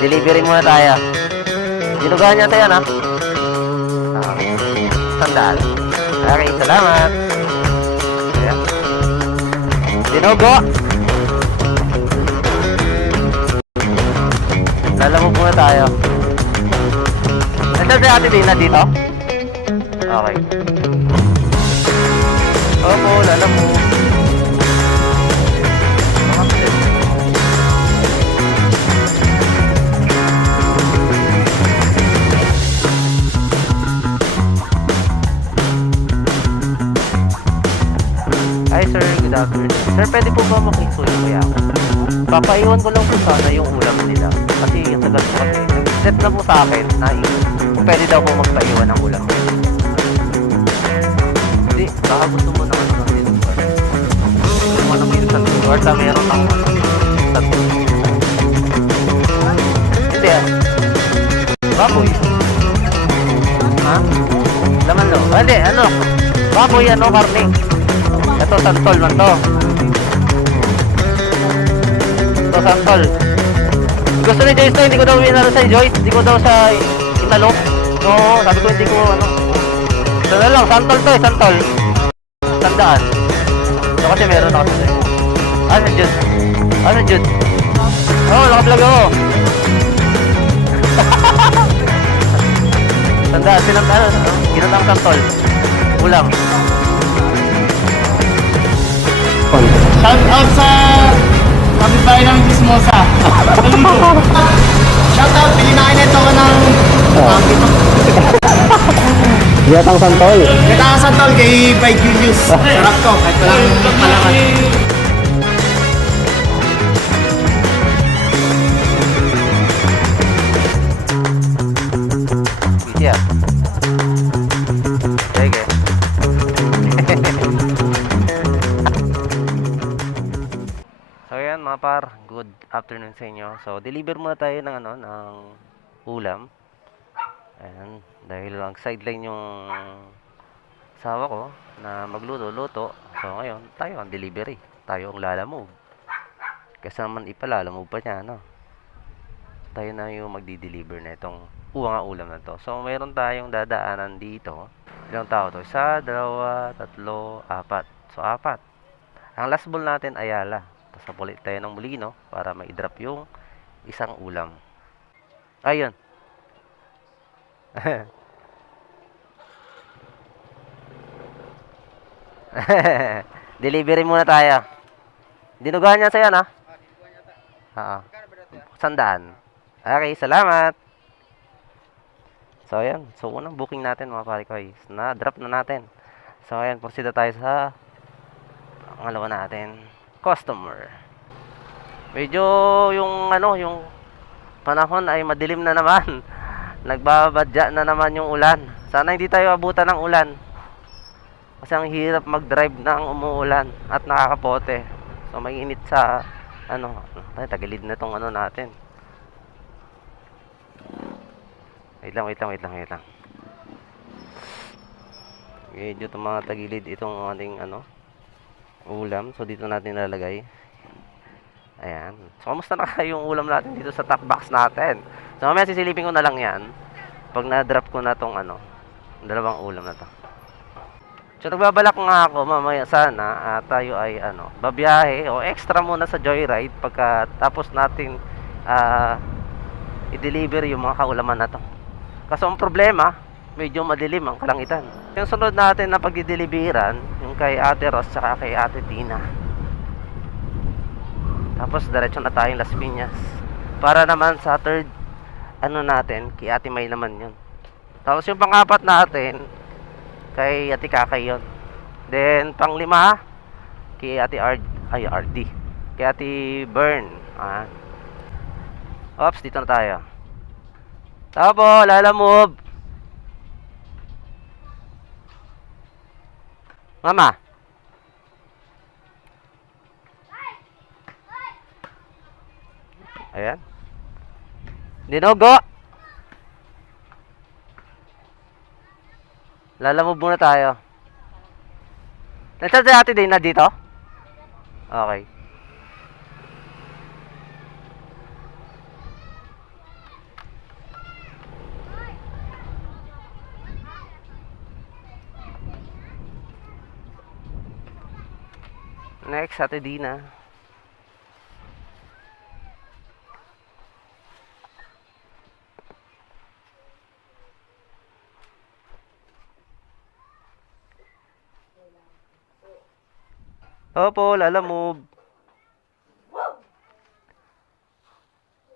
Delivery muna tayo. Dinugahan niya tayo, ha? Sandal. Okay, salamat. Ayan. Dinugo. Lalamog muna tayo. Nandiyan si Ate Dina dito? Okay. Opo, lalamog. Hi sir, good afternoon. Sir, pwede po ba makisuyo kaya ako? Papaiwan ko lang po sana yung ulam nila. Kasi yung tagal ko kasi. Set na po sa akin na kung pwede daw po magpaiwan ang ulam. Hindi, baka gusto mo naman ng deliver. Gusto mo ng minsan or sa meron ng tatlo. Hindi ah. Baboy. Ha? Laman lo. Hindi, ano? Baboy, ano, karne. Ito, santol man to. Ito, santol. Gusto ni Joyce to, hindi ko daw inano sa Joyce. Hindi ko daw sa inalo. No, sabi ko hindi ko, ano. Ito na lang, santol to eh, santol. Tandaan. Ito kasi meron ako sa ano, Jud? Ano, Jud? Oo, nakablog ako. Tandaan, sinantalo. Ginatang santol. Ulang. Shout out sa kapitbahay ng Chismosa. Shout out, pilinain ito ko ng Ginatang santol. Ginatang santol kay Bay Julius. Sarap to, kahit walang palaman. Easy ah. Sige. So yan mga par, good afternoon sa inyo. So deliver muna tayo ng ano, ng ulam. Ayan, dahil ang sideline yung asawa ko na magluto-luto. So ngayon, tayo ang delivery. Tayo ang lalamove. Kasi naman ipalalamove pa niya, no? Tayo na yung magdi-deliver na itong ulam na to. So mayroon tayong dadaanan dito. Ilang tao to? Isa, dalawa, tatlo, apat. So apat. Ang last ball natin Ayala. Tapos napulit tayo ng Molino para ma-drop yung isang ulam. Ayun. Delivery muna tayo. Dinugahan niya sa'yo, na? Oo. 100. Okay, salamat. So, ayan. So, unang booking natin, mga pare ko, is na-drop na natin. So, ayan. Proceed na tayo sa pangalawa natin. Customer. Medyo yung, ano, yung panahon ay madilim na naman. Nagbabadya na naman yung ulan. Sana hindi tayo abutan ng ulan. Kasi ang hirap mag-drive ng umuulan at nakakapote. So, may init sa, ano, tagilid na tong ano natin. Wait lang. Medyo itong mga tagilid itong ating ano ulam. So dito natin nilalagay. Ayan. So kamusta na kayo yung ulam natin dito sa top box natin? So mamaya sisilipin ko na lang yan pag na-drop ko na tong ano, dalawang ulam na to. So nagbabalak nga ako mamaya sana tayo ay ano, babiyahe o extra muna sa Joyride pagka tapos natin i-deliver yung mga kaulaman na to. Kaso ang problema, medyo madilim ang kalangitan. Yung sunod natin na pag-deliveran, yung kay Ate Ros saka kay Ate Tina. Tapos diretso na tayong Las Piñas. Para naman sa third, ano natin, kay Ate May naman yun. Tapos yung pang-apat natin, kay Ate Kakay yun. Then, pang-lima, kay Ate RD. Kay Ate Bern. Oops, dito na tayo. Tapo, lalamove. Mama. Ayan. Dinogo. Lalamove muna tayo. Nasaan si Ate Dina dito? Okay. next, Ate Dina. Opo, Lala Move.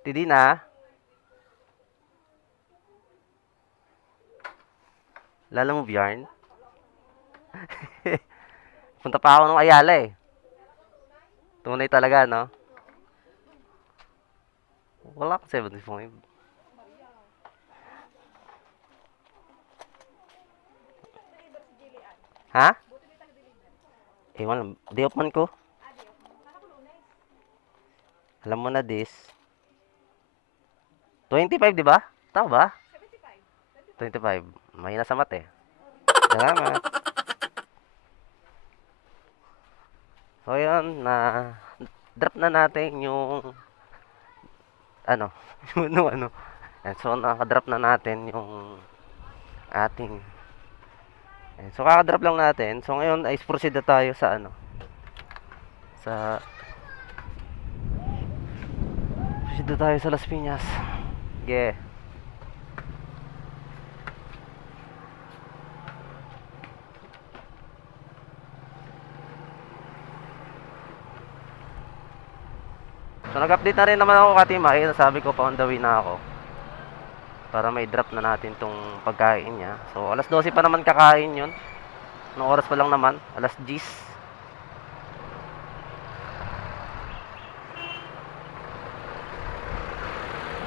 Ate Dina. Lala Move yarn. Punta pa ako ng Ayala eh. Tunay talaga, no? Wala ka 75. Ha? Ewan lang. Day off man ko. Alam mo na this. 25, di ba? Tama ba? 25. Mahina sa mate. Salamat. So, yun. Drop na natin yung ano. Ano. And so, nakadrop na natin yung ating so, kakadrop lang natin. So, ngayon, ay proceed na tayo sa ano. Proceed na tayo sa Las Piñas. Yeah. So, nag-update na rin naman ako katimay. Sabi ko pa on the way na ako. Para may drop na natin tong pagkain niya. So, alas 12 pa naman kakain yun. Anong oras pa lang naman? Alas 10.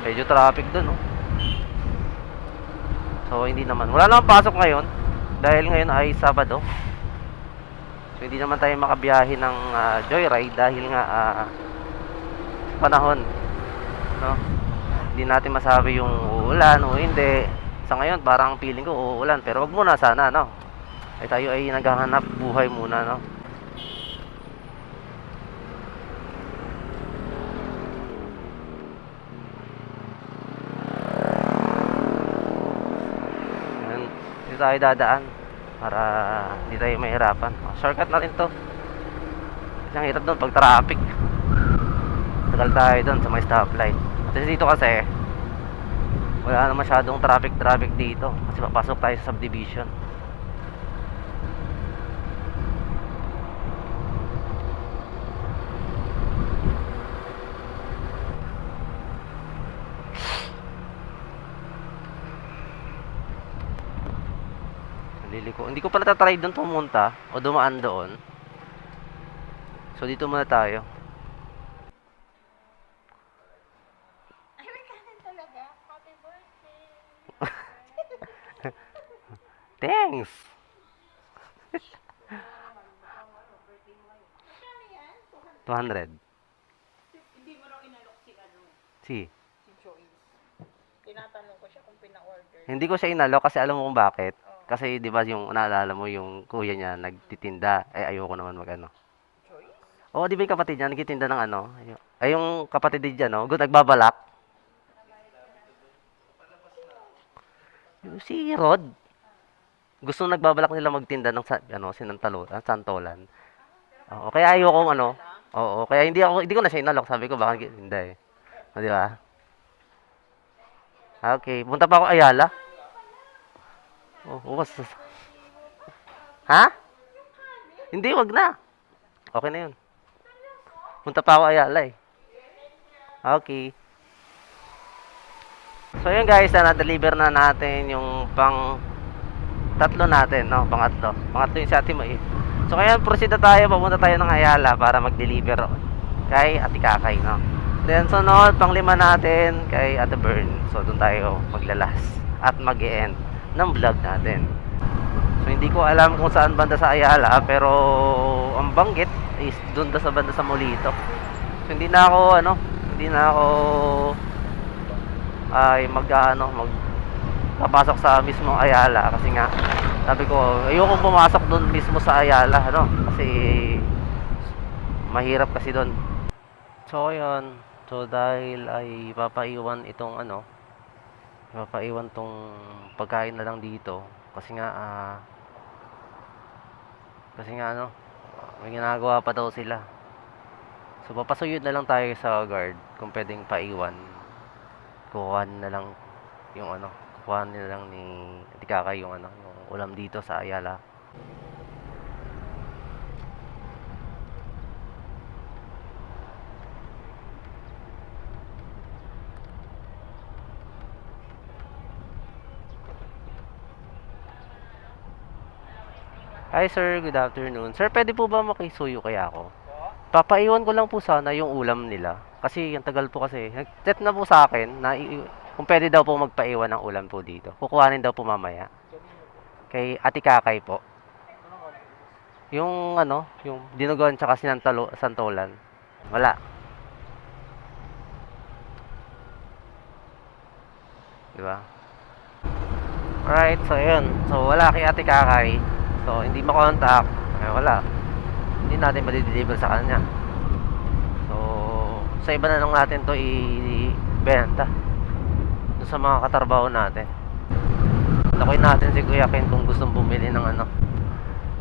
Medyo traffic dun, oh. So, hindi naman. Wala naman pasok ngayon. Dahil ngayon ay Sabado. So, hindi naman tayo makabiyahe ng joyride dahil nga panahon, no? Hindi natin masabi yung uulan o hindi. Sa ngayon parang feeling ko uulan, pero wag muna sana, no? Ay tayo ay naghahanap buhay muna, no? Yan. Dito tayo dadaan para hindi tayo mahirapan. Shortcut na rin to. Kasi ang hirap doon pag traffic. Tagal tayo doon sa may stoplight. At dito kasi wala na masyadong traffic dito kasi papasok tayo sa subdivision. Hindi ko pala tatry doon pumunta o dumaan doon. So dito muna tayo. Thanks. $200. Hindi mo raw inalok si Si. si Joyce. Tinatanong ko siya kung pina-order. Hindi ko siya inalok kasi alam mo kung bakit. Kasi 'di ba yung naalala mo yung kuya niya nagtitinda. Ayoko naman magano. Joyce? Oo, 'di ba yung kapatid niya nagtitinda ng ano? Ay yung kapatid din diyan, no? Good nagbabalak. Yung si Rod. Gusto nagbabalak nila magtinda ng Santolan. Oo, kaya ayoko ano. Oo, kaya hindi ko na siya inalok. Sabi ko baka hindi. O, di ba? Okay, punta pa ako Ayala. Oh, ha? Hindi, wag na. Okay na 'yun. Punta pa ako Ayala eh. Okay. So yun guys, na-deliver na natin yung tatlo natin, no? Pangatlo yung si Ate Mai. So kaya proceed na tayo, papunta tayo ng Ayala para mag-deliver kay Ate Kakay, no? Then sunod, pang-lima natin kay Ate Bern. So doon tayo maglalas at mag-e-end ng vlog natin. So hindi ko alam kung saan banda sa Ayala, pero ang banggit is doon sa banda sa Molito. So hindi na ako ay papasok sa mismong Ayala kasi nga sabi ko ayoko pumasok doon mismo sa Ayala, ano, kasi mahirap kasi doon. So ayun, so dahil ay papaiwan tong pagkain na lang dito kasi nga May ginagawa pa daw sila. So, papasuyod na lang tayo sa guard kung pwedeng paiwan. Kukuha na lang yung ano, kukuha nila lang ni Ate Kakay yung ano, yung ulam dito sa Ayala. Hi sir, good afternoon. Sir, pwede po ba makisuyo kaya ako? Papaiwan ko lang po sana yung ulam nila. Kasi ang tagal po kasi. Nag-chat na po sa akin na kung pwede daw po magpaiwan ng ulam po dito. Kukuhanin daw po mamaya. Kay Ate Kakay po. Yung ano, yung dinuguan tsaka santolan. Wala. Di ba? Alright, so yun. So wala kay Ate Kakay. So hindi makontak. Wala. Hindi natin madideliver sa kanya. So sa iba na lang natin to i-benta. Doon sa mga katrabaho natin. Takoy natin si Kuya Ken kung gustong bumili ng ano,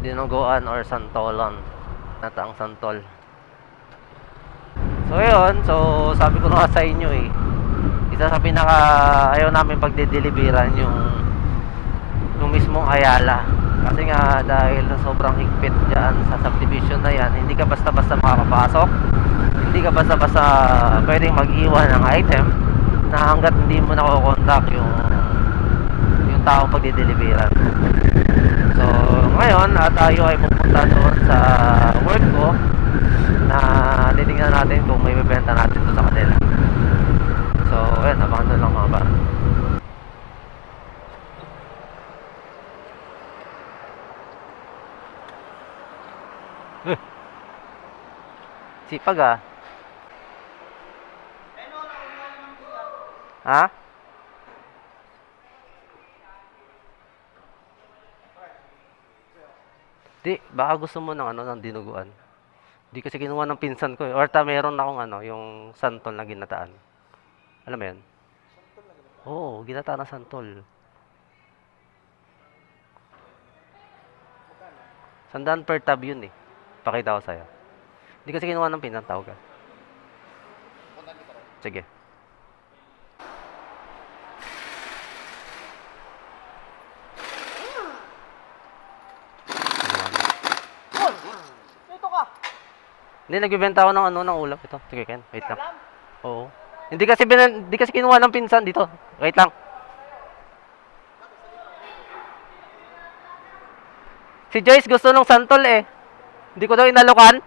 dinuguan or santolan. Nataang santol. So yun, so sabi ko na sa inyo isa sa pinaka ayaw namin pagdedeliveran yung mismong Ayala. Kasi nga dahil sobrang higpit dyan sa subdivision na yan, hindi ka basta-basta makakapasok, hindi ka basta-basta pwedeng mag-iwan ng item na hanggat hindi mo nakokontak yung tao pagdideliveran. So ngayon tayo ay pupunta doon sa work ko na titingnan natin kung may bibenta natin doon sa kanila. So ayun, abangan doon lang mga ba. Sipag ah. Ha? Di, baka gusto mo ng ano, ng dinuguan. Di kasi kinuha ng pinsan ko eh. Or meron akong ano, yung santol na ginataan. Alam mo yun? Oo, ginataan na santol. Sandaan per tab yun eh. Pakita ko sa'yo. Di kasi kinuha ng pinsan, tawag ka. Sige. Dito ka. Hindi, nagbibenta ako ng ano, ng ulam. Ito, sige Ken, wait lang. Oo. Hindi kasi kinuha ng pinsan dito. Wait lang. Si Joyce gusto ng santol eh. Hindi ko daw inalokan.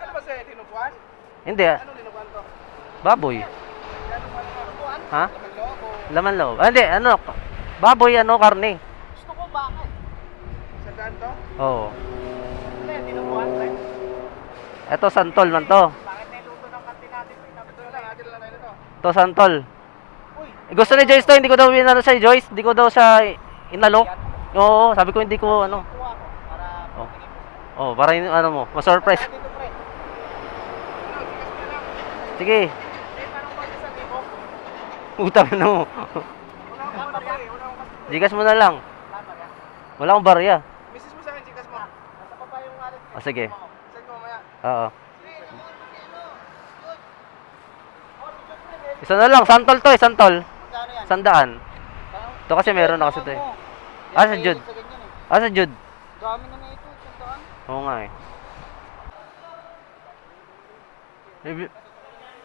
Ano ba sa'yo, tinubuan? Hindi ah. Anong tinubuan to? Baboy. Tinubuan? Ha? Laman loob o Laman loob. Ah, hindi, ano. Baboy, ano, karne. Gusto ko baka. sandaan to? Oo. Ano yan, tinubuan, pre? Ito, santol man to. Bakit niluto ng kantin natin? Ito na lang, atin lang tayo nito. To santol. Uy, Gusto ni Joyce to, hindi ko daw inalo siya Joyce. Hindi ko daw siya inalo. Oo, sabi ko hindi ko ano. kuha ko para Oh. patingin mo. Oh, para yung ano mo, ma-surprise. Dito, pre. Sige. Eh, parang pag isang libo. Utang na mo. Wala akong barya. Wala akong kas. Gigas mo na lang. Tama yan. Wala akong barya. Misis mo sa akin, chikas mo. Nasa pa pa yung wallet. Ah, sige. Send mo mamaya. Oo. Isa na lang, santol to eh, santol. Magkano yan? Sandaan. Parang- To kasi meron na kasi to eh. Mo. Ah, Yan, sa mahilig Jude. sa ganyan eh. Ah, sa Jude. Dami na ito, sandaan. Oo nga eh.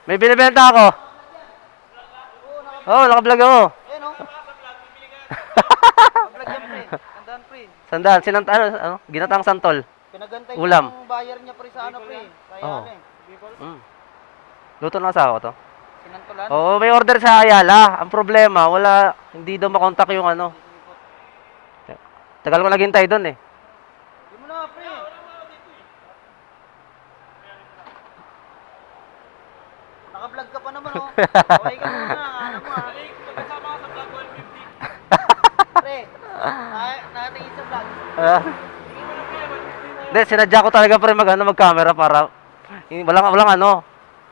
May binibenta ako. Oo, naka-vlog ako. Ayan o. Vlog yan, pre. Sandaan, pre. Sandaan, ano, ginatang santol. Pinagantay Ulam. yung buyer niya, pre, sa ano, pre. Kaya Oo. ano eh. Luto na sa ako to. Sinantulan. Oo, may order sa Ayala. Ang problema, hindi daw makontak yung ano. Tagal ko naghintay doon eh. Di mo na, pre. Naka-vlog ka pa naman, oh. Okay ka muna, ano mo, ah. Kasama ka sa vlog 150. Pre, nakatingin sa vlog. Ah. Hindi, sinadya ko talaga pre mag-camera para walang ano.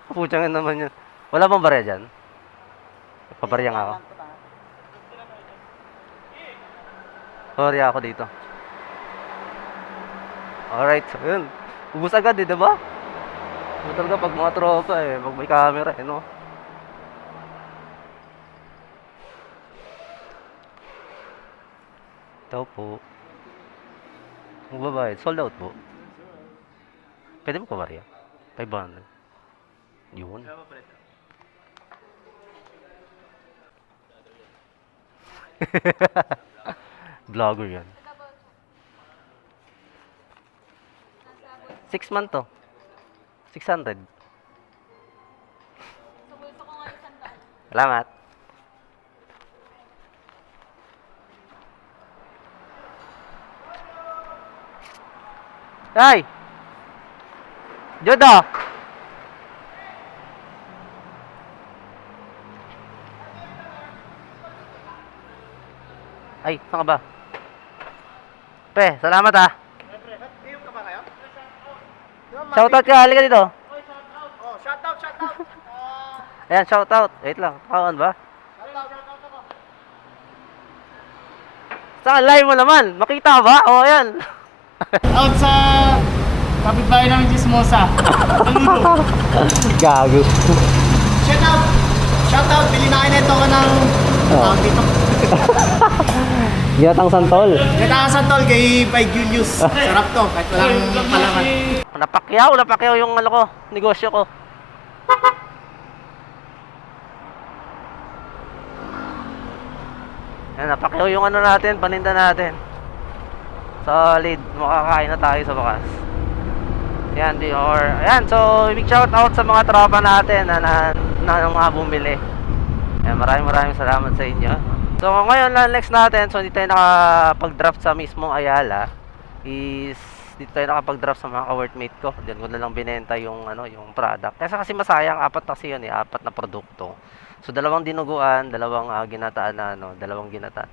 Putyang naman yun. Wala bang barya dyan? Pabarya nga ako. Pabarya ako dito. Alright, so yun. Ubus agad eh, diba? Ubus talaga pag mga tropa eh, pag may camera eh, no? Ito po. Magbabayad, sold out po. Pwede mo pabarya? 500. Yun. Vlogger yan. 6 month to. 600. Salamat. Ay! Jodo! Ay, saan ka ba? Pe, salamat ah. Shoutout ka, halika dito. Oh, shoutout. Ayan, shoutout. Wait lang, kawan ba? Saan live mo naman? Makita ba? O, ayan. Out sa kapitbahay ng Chismosa. Gago. Shoutout, bili na kayo nito ka ng... Oh. dito. Ginatang santol. Natakasan tol kay Pai Julius. Sarap to, kahit walang palaman. Napakyaw yung ano ko, negosyo ko. Yan, napakyaw yung ano natin, paninda natin. Solid, makakain na tayo sa bakas. Yan, ayan, so big shout out sa mga tropa natin na mga bumili. Yan, maraming salamat sa inyo. So ngayon next natin, so hindi tayo nakapag-drop sa mismong Ayala, is dito tayo nakapag-drop sa mga ka-workmate ko. Diyan ko na lang binenta yung ano, yung product. Kasi masayang, apat kasi yun eh, apat na produkto. So dalawang dinuguan, dalawang ginataan na ano, dalawang ginataan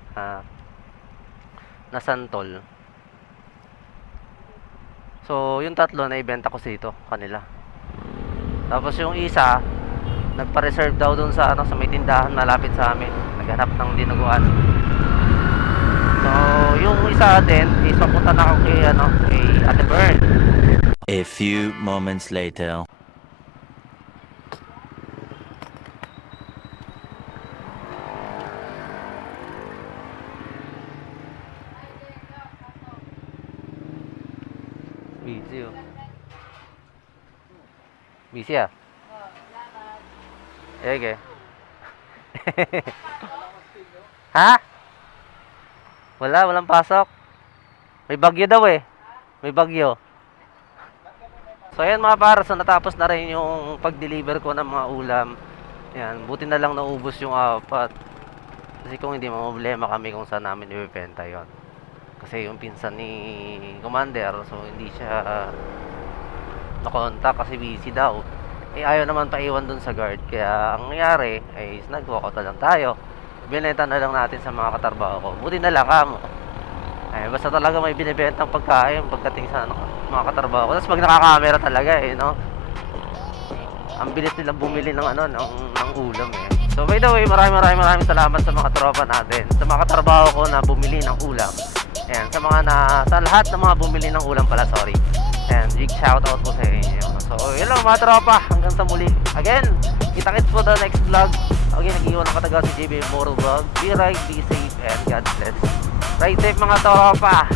na santol. So yung tatlo na ibenta ko dito kanila. Tapos yung isa nagpa-reserve daw dun sa ano, sa may tindahan malapit sa amin. Naghanap ng dinuguan. So yung isa din is papunta na ako kay ano, kay Ate Bern. A few moments later. Busy oh. Busy ah? Okay. Ha? Walang pasok. May bagyo daw eh. May bagyo. So ayan mga para, so natapos na rin yung pag-deliver ko ng mga ulam. Yan, buti na lang naubos yung apat. Kasi kung hindi, problema kami kung saan namin ibebenta yon. Kasi yung pinsan ni Commander, so hindi siya nakontak kasi busy daw. Eh ayaw naman paiwan dun sa guard. Kaya ang nangyari ay nag-walkout na lang tayo. Binenta na lang natin sa mga katrabaho ko. Buti na lang kamo. Ay, basta talaga may binibentang pagkain pagdating sa ano, mga katrabaho ko. Tapos pag nakakamera talaga eh, no? Ang bilis nilang bumili ng ano, ng ulam eh. So by the way, maraming salamat sa mga tropa natin. Sa mga katrabaho ko na bumili ng ulam. Ayan, sa lahat ng mga bumili ng ulam pala, sorry. And big shout out po sa inyo. So, yun lang mga tropa. Hanggang sa muli. Again, kita-kits po the next vlog. Again, nag-iwan ng katagal si JB Moral Vlog. Be right, be safe, and God bless. Ride safe mga tropa.